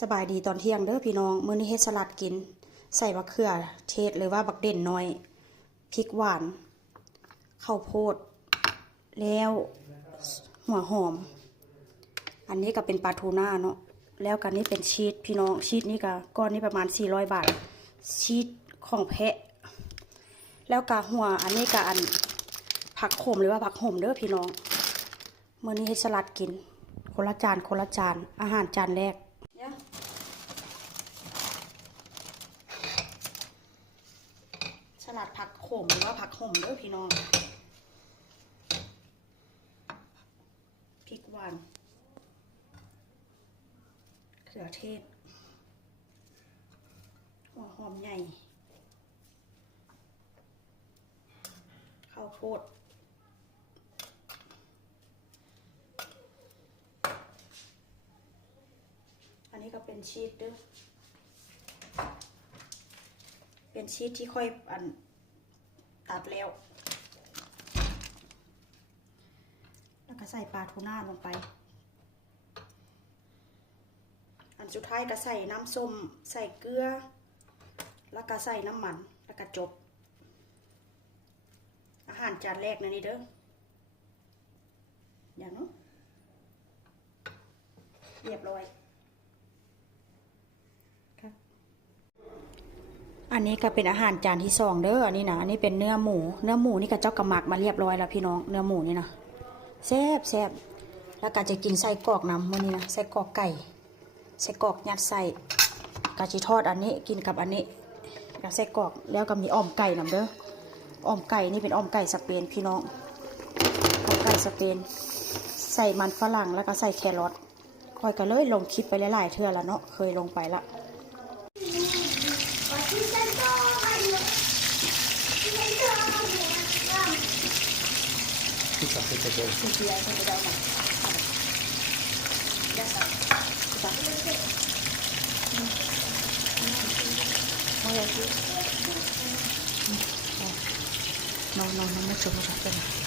สบายดีตอนเที่ยงเด้อพี่น้องมื้อนี้เฮ็ดสลัดกินใส่บักเขือเทศหรือว่าบักเด่นน้อยพริกหวานข้าวโพดแล้วหัวหอมอันนี้ก็เป็นปลาทูน่าเนาะแล้วกันนี้เป็นชีสพี่น้องชีสนี่ก็ก้อนนี้ประมาณ400 บาทชีสของแพะแล้วก็หัวอันนี้ก็อันผักขมหรือว่าผักหอมเด้อพี่น้องมื้อนี้เฮ็ดสลัดกินคนละจานอาหารจานแรกสลัดผักขมหรือว่าผักหอมเด้อพี่น้องพริกหวานเขือเทศหัวหอมใหญ่ข้าวโพดอันนี้ก็เป็นชีสเด้อเป็นชีสที่ค่อยตัดแล้วก็ใส่ปลาทูน่าลงไปอันสุดท้ายก็ใส่น้ำส้มใส่เกลือแล้วก็ใส่น้ำมันแล้วก็จบอาหารจานแรกนะนี่เด้ออย่างนู้นเรียบร้อยครับอันนี้ก็เป็นอาหารจานที่2เด้ออันนี้นะอันนี้เป็นเนื้อหมูนี่ก็เจ้ากระหมักมาเรียบร้อยแล้วพี่น้องเนื้อหมูนี่นะแซ่บแล้วก็จะกินไส้กรอกน้ำมื้อนี้นะไส้กรอกไก่ไส้กรอกยัดใส่กะจิทอดอันนี้กินกับอันนี้กับไส้กรอกแล้วก็มีอ้อมไก่น้ำเด้ออ้อมไก่นี่เป็นอ้อมไก่สเปนพี่น้องอ้อมไก่สเปนใส่มันฝรั่งแล้วก็ใส่แครอทคอยก็เลยลงคลิปไปหลายๆเทื่อแล้วเนาะเคยลงไปละNo, no me choca la pena.